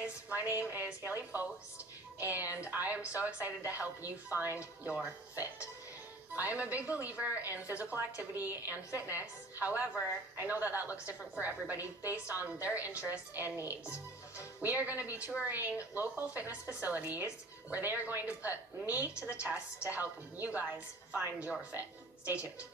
guys, my name is Haley Post, and I am so excited to help you find your fit. I am a big believer in physical activity and fitness. However, I know that looks different for everybody based on their interests and needs. We are going to be touring local fitness facilities where they are going to put me to the test to help you guys find your fit. Stay tuned.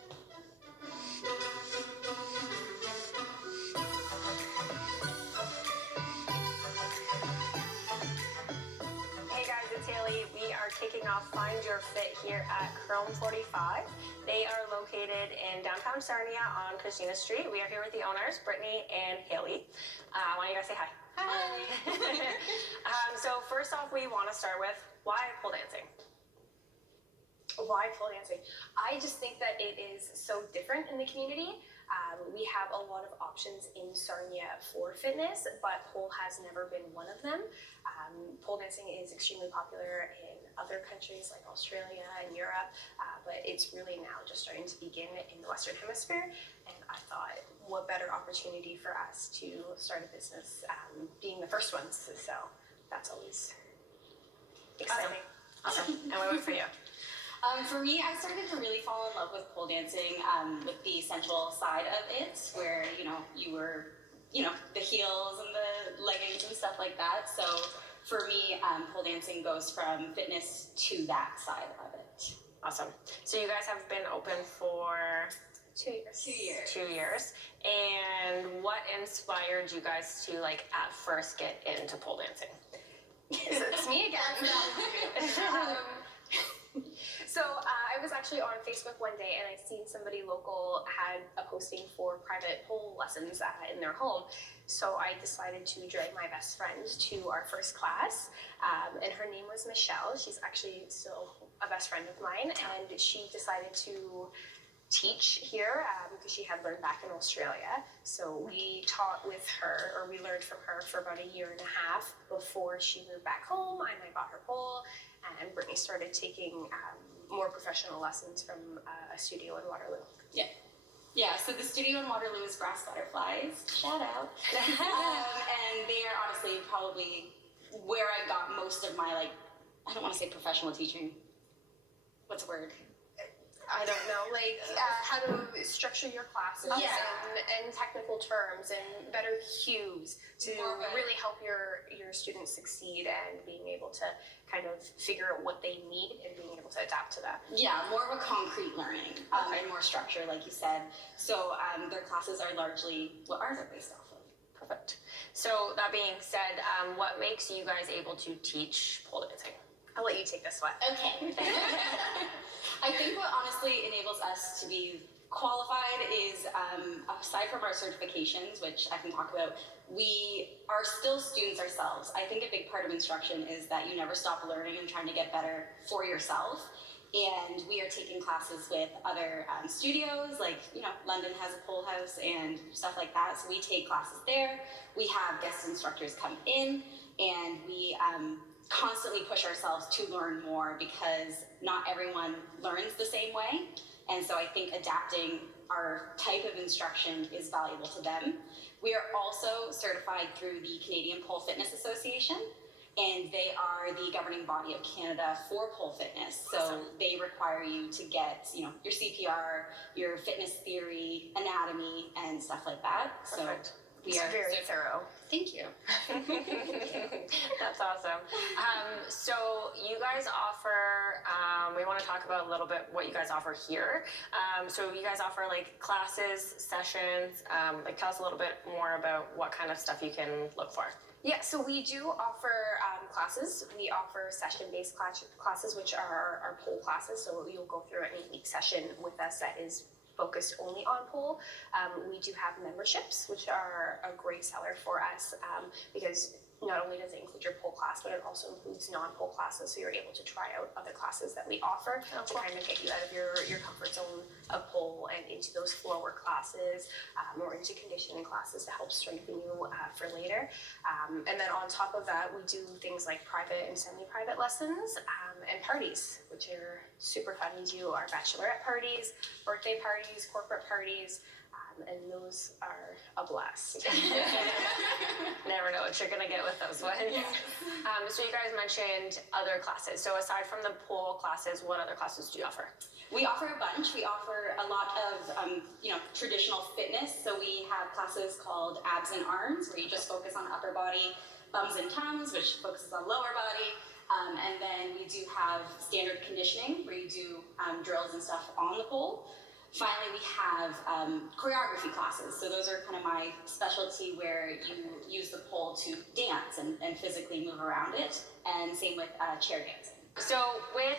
It's Haley. We are kicking off Find Your Fit here at Chrome 45. They are located in downtown Sarnia on Christina Street. We are here with the owners, Brittany and Haley. Why don't you guys say hi? Hi. So first off, we want to start with why pole dancing? Why pole dancing? I just think that it is so different in the community. We have a lot of options in Sarnia for fitness, but pole has never been one of them. Pole dancing is extremely popular in other countries like Australia and Europe, but it's really now just starting to begin in the Western Hemisphere. And I thought, what better opportunity for us to start a business being the first ones. So that's always exciting. Awesome. And what about for you? For me, I started to really fall in love with pole dancing with the sensual side of it, where, you were, the heels and the leggings and stuff like that. So for me, pole dancing goes from fitness to that side of it. Awesome. So you guys have been open for 2 years. 2 years. 2 years. And what inspired you guys to at first get into pole dancing? It's me again. So I was actually on Facebook one day and I seen somebody local had a posting for private pole lessons in their home. So I decided to drag my best friend to our first class, and her name was Michelle. She's actually still a best friend of mine, and she decided to teach here because she had learned back in Australia. So we taught with her, or we learned from her for about 1.5 years before she moved back home, and I bought her pole, and Brittany started taking more professional lessons from a studio in Waterloo. Yeah, so the studio in Waterloo is Brass Butterflies. Shout out. And they are honestly probably where I got most of my, I don't want to say professional teaching. What's the word? I don't know, how to structure your classes and technical terms and better cues to really help your students succeed and being able to kind of figure out what they need and being able to adapt to that. Yeah, more of a concrete learning and more structure, like you said. So their classes are largely what ours are based off of. Perfect. So that being said, what makes you guys able to teach pole dancing? I'll let you take this one. Okay. I think what honestly enables us to be qualified is, aside from our certifications, which I can talk about, we are still students ourselves. I think a big part of instruction is that you never stop learning and trying to get better for yourself. And we are taking classes with other studios, London has a pole house and stuff like that. So we take classes there. We have guest instructors come in, and we constantly push ourselves to learn more because not everyone learns the same way. And so I think adapting our type of instruction is valuable to them. We are also certified through the Canadian Pole Fitness Association, and they are the governing body of Canada for pole fitness. So they require you to get, your CPR, your fitness theory, anatomy, and stuff like that. Perfect. So we are very thorough. Thank you. That's awesome. So you guys offer, we want to talk about a little bit what you guys offer here. So you guys offer classes, sessions, tell us a little bit more about what kind of stuff you can look for. Yeah, so we do offer classes. We offer session-based classes, which are our pole classes. So you'll go through an 8-week session with us that is focused only on pole. We do have memberships, which are a great seller for us because not only does it include your pole class, but it also includes non-pole classes, so you're able to try out other classes that we offer to kind of get you out of your comfort zone of pole and into those floor work classes or into conditioning classes to help strengthen you for later. And then on top of that, we do things like private and semi-private lessons and parties, which are super fun. We do our bachelorette parties, birthday parties, corporate parties, and those are a blast. Never know what what you're gonna get with those ones. So you guys mentioned other classes. So aside from the pole classes, what other classes do you offer? We offer a bunch. We offer a lot of, traditional fitness. So we have classes called abs and arms, where you just focus on upper body, bums and tums, which focuses on lower body. And then we do have standard conditioning, where you do drills and stuff on the pole. Finally, we have choreography classes. So those are kind of my specialty, where you use the pole to dance and physically move around it. And same with chair dancing. So with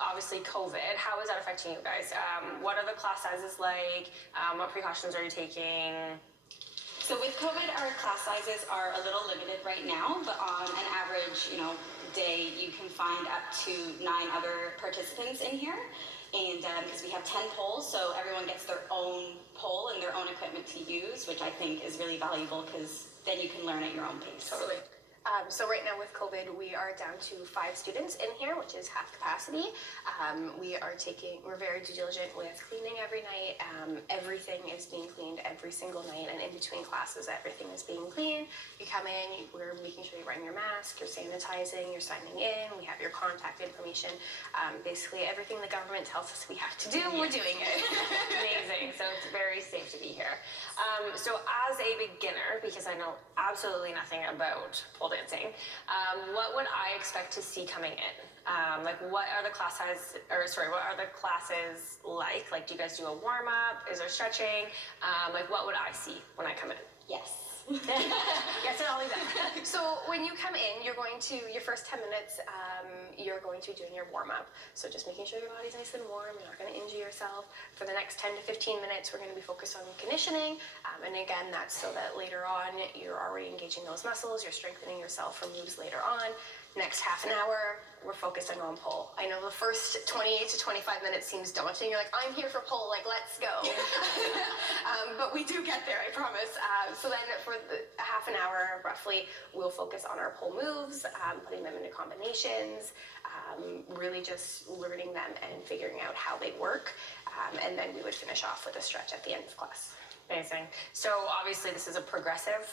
obviously COVID, how is that affecting you guys? What are the class sizes like? What precautions are you taking? So with COVID, our class sizes are a little limited right now, but on an average, day, you can find up to 9 other participants in here. And because we have 10 poles, so everyone gets their own pole and their own equipment to use, which I think is really valuable, because then you can learn at your own pace. Totally. So right now with COVID, we are down to 5 students in here, which is half capacity. We're very diligent with cleaning every night. Everything is being cleaned every single night, and in between classes, everything is being cleaned. You come in, we're making sure you're wearing your mask, you're sanitizing, you're signing in, we have your contact information. Basically everything the government tells us we have to do, we're doing it. Amazing. So it's very safe to be here. So as a beginner, because I know absolutely nothing about pole dancing, what would I expect to see coming in? What are the what are the classes like? Like, do you guys do a warm up? Is there stretching? What would I see when I come in? Yes. Yes, and I'll leave that. So when you come in, your first 10 minutes, you're going to be doing your warm-up. So just making sure your body's nice and warm, you're not going to injure yourself. For the next 10 to 15 minutes, we're going to be focused on conditioning. And again, that's so that later on, you're already engaging those muscles, you're strengthening yourself for moves later on. Next half an hour, we're focusing on pole. I know the first 20 to 25 minutes seems daunting. You're like, I'm here for pole, let's go. But we do get there, I promise. So then for the half an hour, roughly, we'll focus on our pole moves, putting them into combinations, really just learning them and figuring out how they work. And then we would finish off with a stretch at the end of class. Amazing. So obviously this is a progressive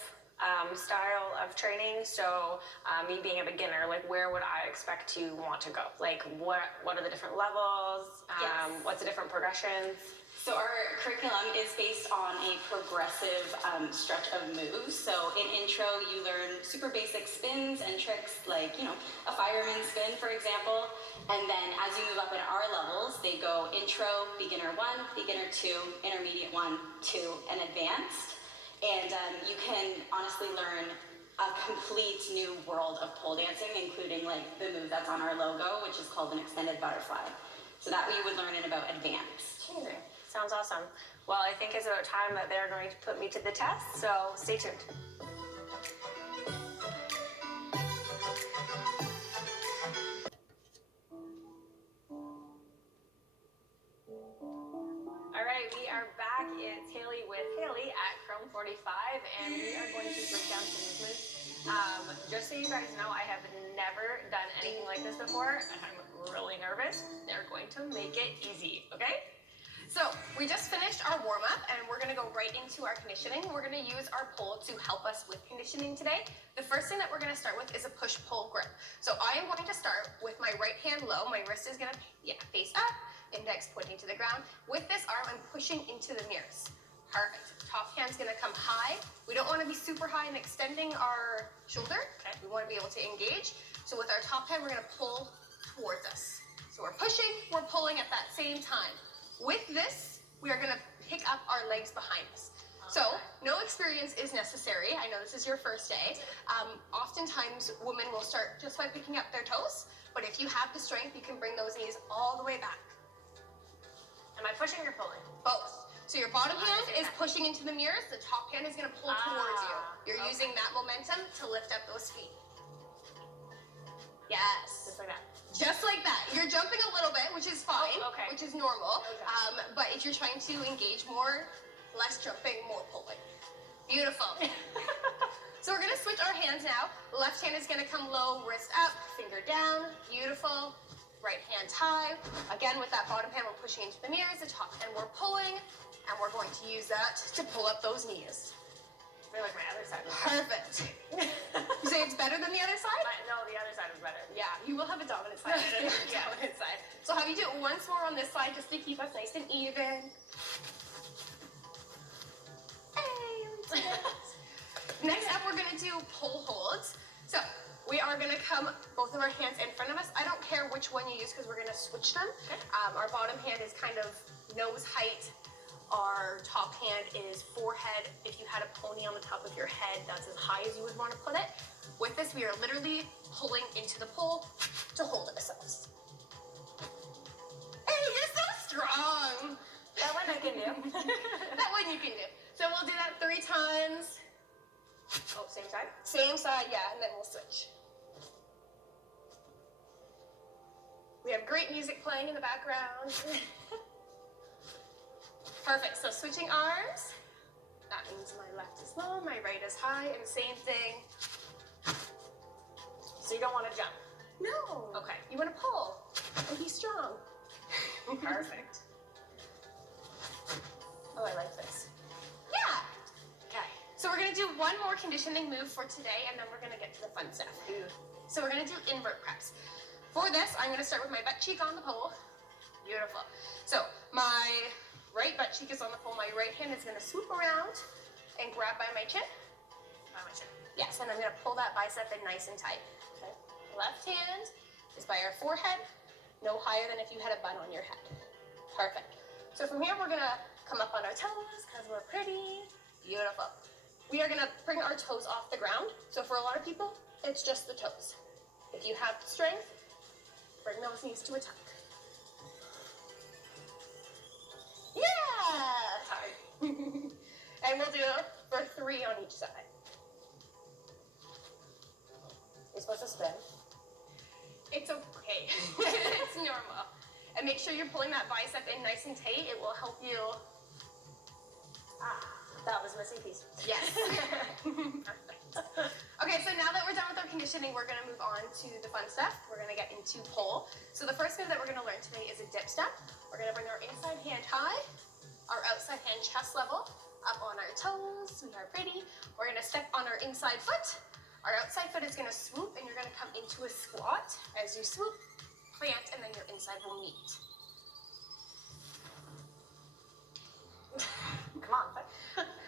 style of training. So me being a beginner, where would I expect to want to go? What are the different levels? Yes. What's the different progressions? So our curriculum is based on a progressive stretch of moves. So in intro, you learn super basic spins and tricks, like, a fireman spin, for example. And then as you move up in our levels, they go intro, beginner 1, beginner 2, intermediate 1, 2, and advanced. And you can honestly learn a complete new world of pole dancing, including the move that's on our logo, which is called an extended butterfly. So that you would learn in about advanced. Amazing. Sounds awesome. Well, I think it's about time that they're going to put me to the test, so stay tuned. All right, we are back. It's Haley with Haley at Chrome 45, and we are going to break down some movements. Just so you guys know, I have never done anything like this before, and I'm really nervous. They're going to make it easy, okay? So we just finished our warm-up, and we're going to go right into our conditioning. We're going to use our pole to help us with conditioning today. The first thing that we're going to start with is a push-pull grip. So I am going to start with my right hand low. My wrist is going to face up, index pointing to the ground. With this arm, I'm pushing into the mirrors. Perfect. Top hand's going to come high. We don't want to be super high and extending our shoulder. Okay. We want to be able to engage. So with our top hand, we're going to pull towards us. So we're pushing, we're pulling at that same time. With this, we are going to pick up our legs behind us. So no experience is necessary. I know this is your first day. Oftentimes, women will start just by picking up their toes. But if you have the strength, you can bring those knees all the way back. Am I pushing or pulling? Both. So your bottom hand is pushing into the mirrors. The top hand is going to pull towards you. You're using that momentum to lift up those feet. Yes. Just like that. Just like that. You're jumping a little bit, which is fine, okay. which is normal. Okay. But if you're trying to engage more, less jumping, more pulling. Beautiful. So we're going to switch our hands now. Left hand is going to come low, wrist up, finger down. Beautiful. Right hand high. Again, with that bottom hand, we're pushing into the mirrors. The top hand, we're pulling. And we're going to use that to pull up those knees. I feel like my other side. Perfect. once more on this side just to keep us nice and even. Hey, we did it. Next up, we're gonna do pole holds. So we are gonna come both of our hands in front of us. I don't care which one you use because we're gonna switch them. Okay. Our bottom hand is kind of nose height. Our top hand is forehead. If you had a pony on the top of your head, that's as high as you would want to put it. With this, we are literally pulling into the pole to hold ourselves. Hey, you're so strong. That one I can do. That one you can do. So we'll do that 3 times. Oh, same side? Same side, yeah, and then we'll switch. We have great music playing in the background. Perfect, so switching arms. That means my left is low, my right is high, and same thing. So you don't want to jump? No. Okay. You want to pull and be strong. Perfect. Oh, I like this. Yeah. Okay. So we're gonna do one more conditioning move for today, and then we're gonna get to the fun stuff. So we're gonna do invert preps. For this, I'm gonna start with my butt cheek on the pole. Beautiful. So my right butt cheek is on the pole. My right hand is gonna swoop around and grab by my chin. By my chin. Yes, and I'm gonna pull that bicep in nice and tight. Okay. Left hand is by our forehead, no higher than if you had a bun on your head. Perfect. So from here, we're gonna come up on our toes because we're pretty. Beautiful. We are gonna bring our toes off the ground. So for a lot of people, it's just the toes. If you have strength, bring those knees to a tuck. Yeah! Hard. And we'll do it for 3 on each side. You're supposed to spin. It's okay. It's normal. And make sure you're pulling that bicep in nice and tight. It will help you. That was missing piece. Yes. Okay, so now that we're done with our conditioning, we're gonna move on to the fun stuff. We're gonna get into pole. So the first move that we're gonna learn today is a dip step. We're gonna bring our inside hand high, our outside hand chest level, up on our toes. We are pretty. We're gonna step on our inside foot. Our outside foot is gonna swoop, and you're gonna come into a squat. As you swoop, plant, and then your inside will meet. Come on.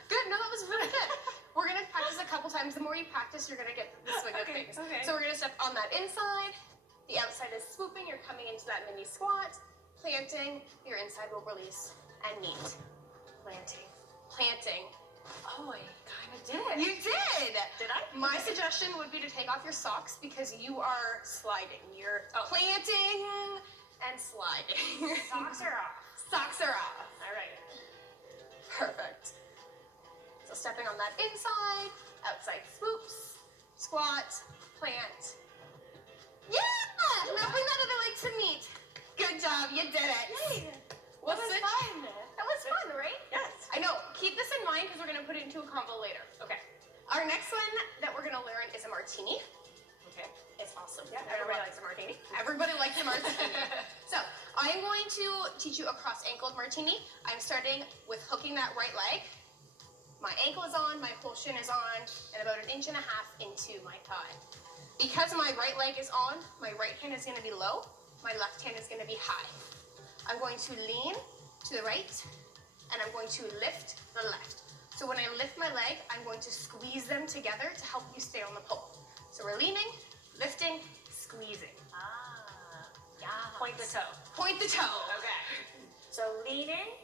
Good, no, that was really good. We're gonna practice a couple times. The more you practice, you're gonna get the swing of things. Okay. So we're gonna step on that inside. The outside is swooping. You're coming into that mini squat, planting. Your inside will release and meet. Planting. Planting. Oh, I kind of did. You did. Did I? My suggestion would be to take off your socks because you are sliding. You're planting and sliding. Socks are off. Socks are off. All right. Perfect. So stepping on that inside, outside swoops, squat, plant. Yeah! Now bring that other leg to meet. Good job, you did it. Yay. What was Switch. fun? That was fun, right? Yes. I know. Keep this in mind because we're going to put it into a combo later. Okay. Our next one that we're going to learn is a martini. Okay. It's awesome. Yeah, everybody likes a martini. Everybody likes a martini. So I'm going to teach you a cross-ankled martini. I'm starting with hooking that right leg. My ankle is on, my whole shin is on, and about 1.5 inches into my thigh. Because my right leg is on, my right hand is going to be low, my left hand is going to be high. I'm going to lean to the right, and I'm going to lift the left. So when I lift my leg, I'm going to squeeze them together to help you stay on the pole. So we're leaning, lifting, squeezing. Yeah. Point the toe. Point the toe. Okay. So leaning.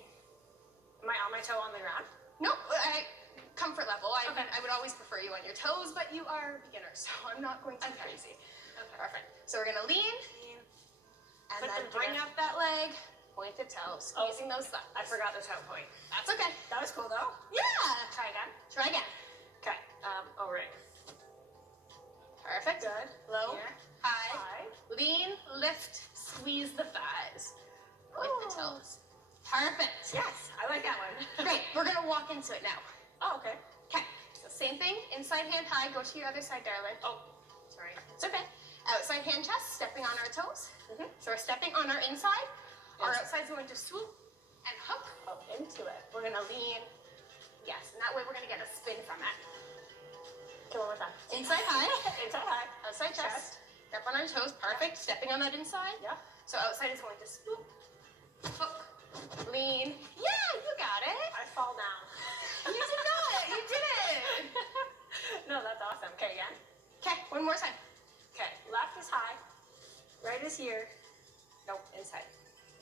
Am I on my toe on the ground? Nope, comfort level. Okay. I would always prefer you on your toes, but you are beginners, so I'm not going too crazy. Okay. Perfect. So we're gonna lean, and Put then them bring together. up that leg, point the toe, squeezing those thumbs. I forgot the toe point. That's okay. That was cool though. Yeah. Try again. Try again. Okay. Oh, right. Perfect. Good. Low, Here. high, High. lean, lift, squeeze the thighs, point the Oh. toes. Perfect. Yes, I like that one. Great. We're gonna walk into it now. Oh, okay. Okay. So same thing. Inside hand high. Go to your other side, darling. Oh, sorry. It's okay. Outside hand chest, stepping on our toes. Mhm. So we're stepping on our inside. Our Yes. outside's going to swoop and hook. Oh, into it. We're gonna lean. Yes, and that way we're gonna get a spin from it. Okay, one more time. Inside high, Inside high. outside chest. Step on our toes. Perfect. Stepping on that inside. Yeah. So outside is going to swoop hook, lean. Yeah, you got it. I fall down. You did not. You did it. No, that's awesome. Okay, again. Okay, one more time. Okay, left is high, right is here. Nope, inside.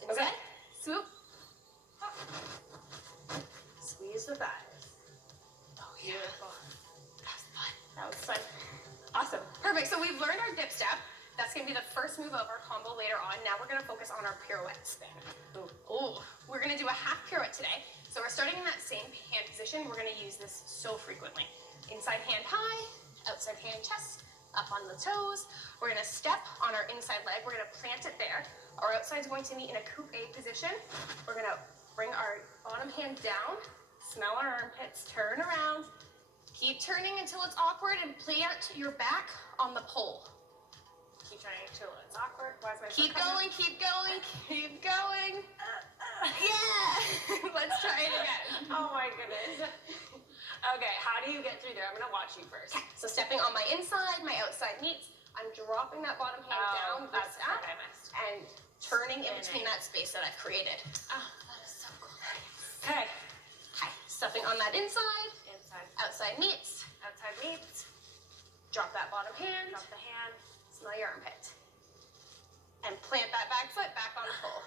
Inside. Swoop. Up. Squeeze the thighs. Oh, yeah. Beautiful. That was fun. That was fun. Awesome. Perfect. So we've learned our dip step. That's going to be the first move of our combo later on. Now we're going to focus on our pirouette spin. Ooh. We're going to do a half pirouette today. So we're starting in that same hand position. We're going to use this so frequently. Inside hand high, outside hand chest, up on the toes. We're going to step on our inside leg. We're going to plant it there. Our outside is going to meet in a coupe position. We're going to bring our bottom hand down, smell our armpits, turn around. Keep turning until it's awkward and plant your back on the pole. Keep trying till it's awkward. Why is my Keep foot coming? going, keep going, keep going. Yeah! Let's try it again. Oh my goodness. Okay, how do you get through there? I'm gonna watch you first. Okay, so stepping on my inside, my outside meets. I'm dropping that bottom hand down, That's this up, what I missed. and turning in Spinning. between that space that I've created. Oh, that is so cool. Okay, Okay, stepping on that inside, inside, outside meets. outside meets. Drop that bottom hand, Drop the hand. smell your armpit. And plant that back foot back on the pole.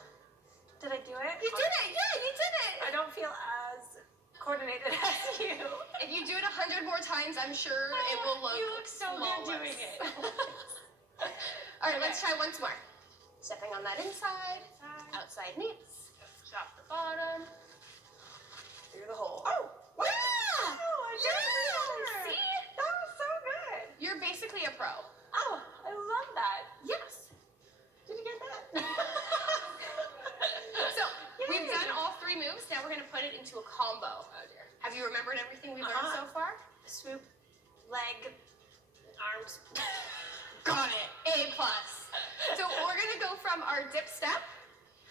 Did I do it? You did it! Yeah, you did it! I don't feel as coordinated as you. If you do it 100 more times, I'm sure it will look You look so flawless. good doing it. All right, let's try once more. Stepping on that inside, Inside. outside meets. Drop the bottom. Through the hole. Oh! Wow! Oh, I did it. Yeah! See? That was so good. You're basically a pro. Oh, I love that. Yes. Did you get that? So we've Yay. done all three moves. Now we're going to put it into a combo. Oh dear. Have you remembered everything we learned so far? Swoop, leg, arms. Got it. A plus. So we're going to go from our dip step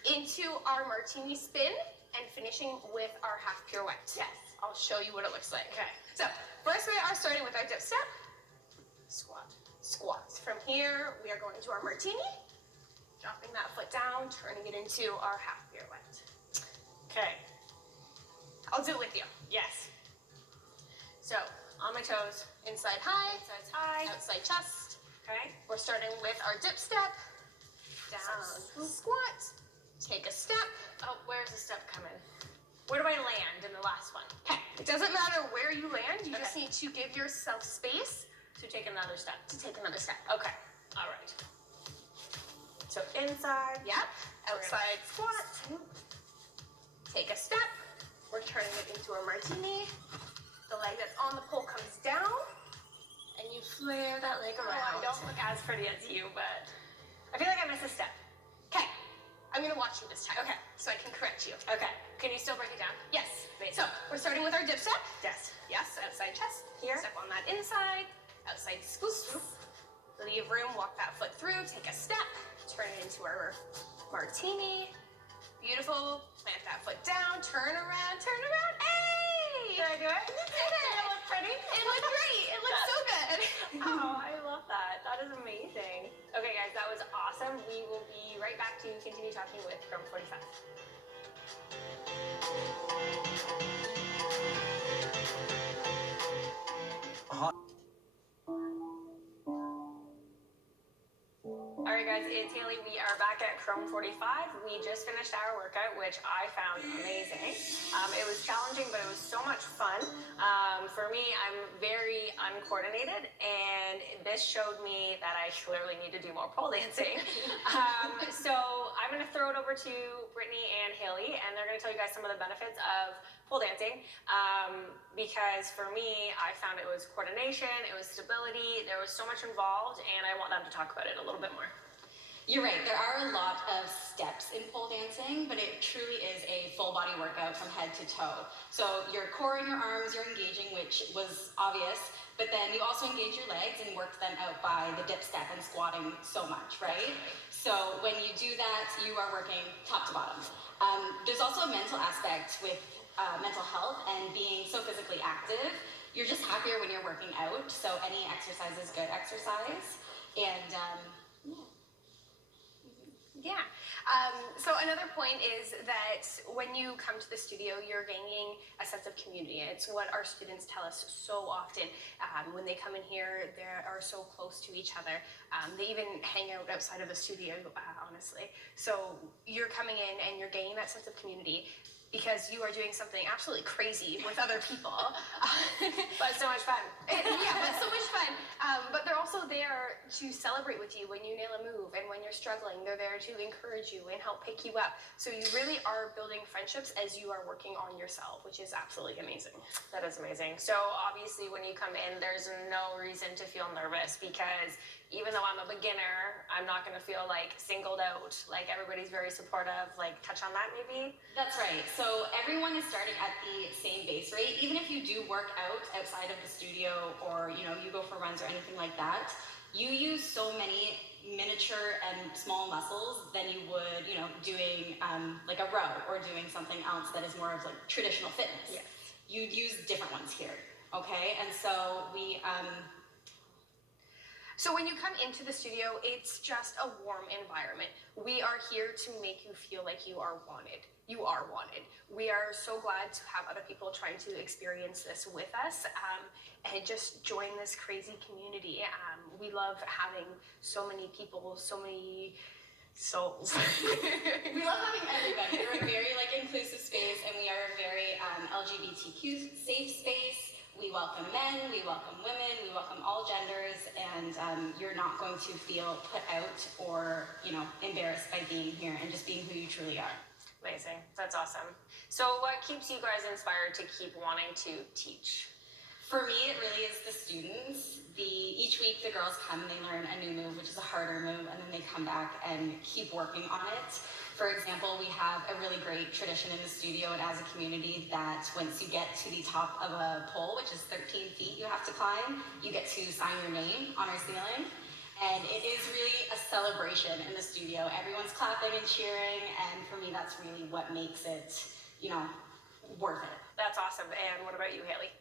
into our martini spin and finishing with our half pirouette. Yes. I'll show you what it looks like. Okay. So first we are starting with our dip step. Squat. Squats. From here, we are going to our martini, dropping that foot down, turning it into our half pirouette. Okay. I'll do it with you. Yes. So, on my toes, inside high, Inside's high. outside chest. Okay. We're starting with our dip step, down, So squat, take a step. Oh, where's the step coming? Where do I land in the last one? Okay, it doesn't matter where you land, you just Okay. need to give yourself space To take another step. to take another step. Okay. All right. So inside. Yep, outside squat, take a step. We're turning it into a martini. The leg that's on the pole comes down, and you flare that leg Oh, around. I don't look as pretty as you, but I feel like I missed a step. Okay, I'm gonna watch you this time. Okay. So I can correct you. Okay. Can you still break it down? Yes. Amazing. So we're starting with our dip step. Yes. Yes, outside chest. Here. Step on that inside. Outside scoop. Leave room, walk that foot through, take a step, turn it into our martini. Beautiful. Plant that foot down, turn around, turn around. Hey! Did I do it? You did it! Did it look pretty? It looked great. It looked so good. Oh, I love that. That is amazing. Okay, guys, that was awesome. We will be right back to continue talking with Chrome 45. All right, guys, it's Haley. We are back at Chrome 45. We just finished our workout, which I found amazing. It was challenging, but it was so much fun. For me, I'm very uncoordinated, and this showed me that I clearly need to do more pole dancing. So I'm going to throw it over to Brittany and Haley, and they're going to tell you guys some of the benefits of pole dancing. Because for me, I found it was coordination, it was stability, there was so much involved, and I want them to talk about it a little bit more. You're right, there are a lot of steps in pole dancing, but it truly is a full body workout from head to toe. So your core and your arms, you're engaging, which was obvious, but then you also engage your legs and work them out by the dip step and squatting so much, right? So when you do that, you are working top to bottom. There's also a mental aspect with mental health and being so physically active. You're just happier when you're working out, so any exercise is good exercise. And yeah. Yeah. So another point is that when you come to the studio, you're gaining a sense of community. It's what our students tell us so often. When they come in here, they are so close to each other. They even hang out outside of the studio, honestly. So you're coming in and you're gaining that sense of community because you are doing something absolutely crazy with other people. But so much fun. Yeah, but so much fun. But they're also there to celebrate with you when you nail a move and when you're struggling. They're there to encourage you and help pick you up. So you really are building friendships as you are working on yourself, which is absolutely amazing. That is amazing. So obviously when you come in, there's no reason to feel nervous because even though I'm a beginner, I'm not going to feel like singled out. Like everybody's very supportive. Like touch on that maybe? That's right. So everyone is starting at the same base rate. Even if you do work out outside of the studio or, you know, you go for runs or anything like that, you use so many miniature and small muscles than you would, you know, doing like a row or doing something else that is more of like traditional fitness. Yes. You'd use different ones here. Okay. And so So when you come into the studio, it's just a warm environment. We are here to make you feel like you are wanted. You are wanted. We are so glad to have other people trying to experience this with us and just join this crazy community. We love having so many people, so many souls. we love having everybody. We're a very like inclusive space, and we are a very LGBTQ safe space. We welcome men, we welcome women, we welcome all genders, and you're not going to feel put out or, you know, embarrassed by being here and just being who you truly are. Amazing. That's awesome. So what keeps you guys inspired to keep wanting to teach? For me, it really is the students. Each week the girls come and they learn a new move, which is a harder move, and then they come back and keep working on it. For example, we have a really great tradition in the studio and as a community that once you get to the top of a pole, which is 13 feet you have to climb, you get to sign your name on our ceiling. And it is really a celebration in the studio. Everyone's clapping and cheering, and for me that's really what makes it, you know, worth it. That's awesome. And what about you, Haley?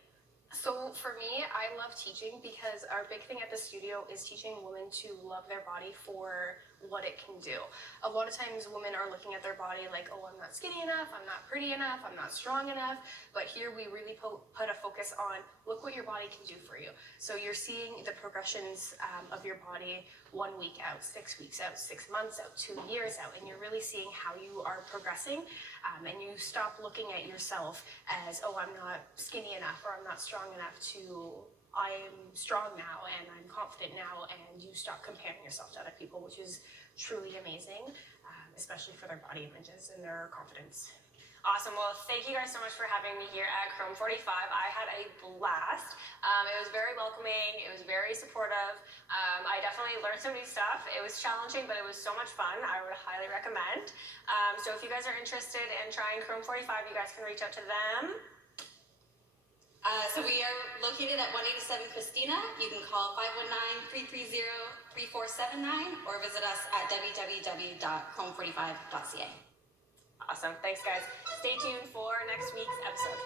So for me, I love teaching because our big thing at the studio is teaching women to love their body for what it can do. A lot of times women are looking at their body like, oh, I'm not skinny enough, I'm not pretty enough, I'm not strong enough. But here we really put a focus on, look what your body can do for you. So you're seeing the progressions of your body 1 week out, 6 weeks out, 6 months out, 2 years out, and you're really seeing how you are progressing. And you stop looking at yourself as, oh, I'm not skinny enough or I'm not strong enough to I'm strong now and I'm confident now, and you stop comparing yourself to other people, which is truly amazing, especially for their body images and their confidence. Awesome. Well, thank you guys so much for having me here at Chrome 45. I had a blast. It was very welcoming. It was very supportive. I definitely learned some new stuff. It was challenging, but it was so much fun. I would highly recommend. So if you guys are interested in trying Chrome 45, you guys can reach out to them. So we are located at 187 Christina. You can call 519-330-3479 or visit us at www.chrome45.ca. Awesome. Thanks, guys. Stay tuned for next week's episode.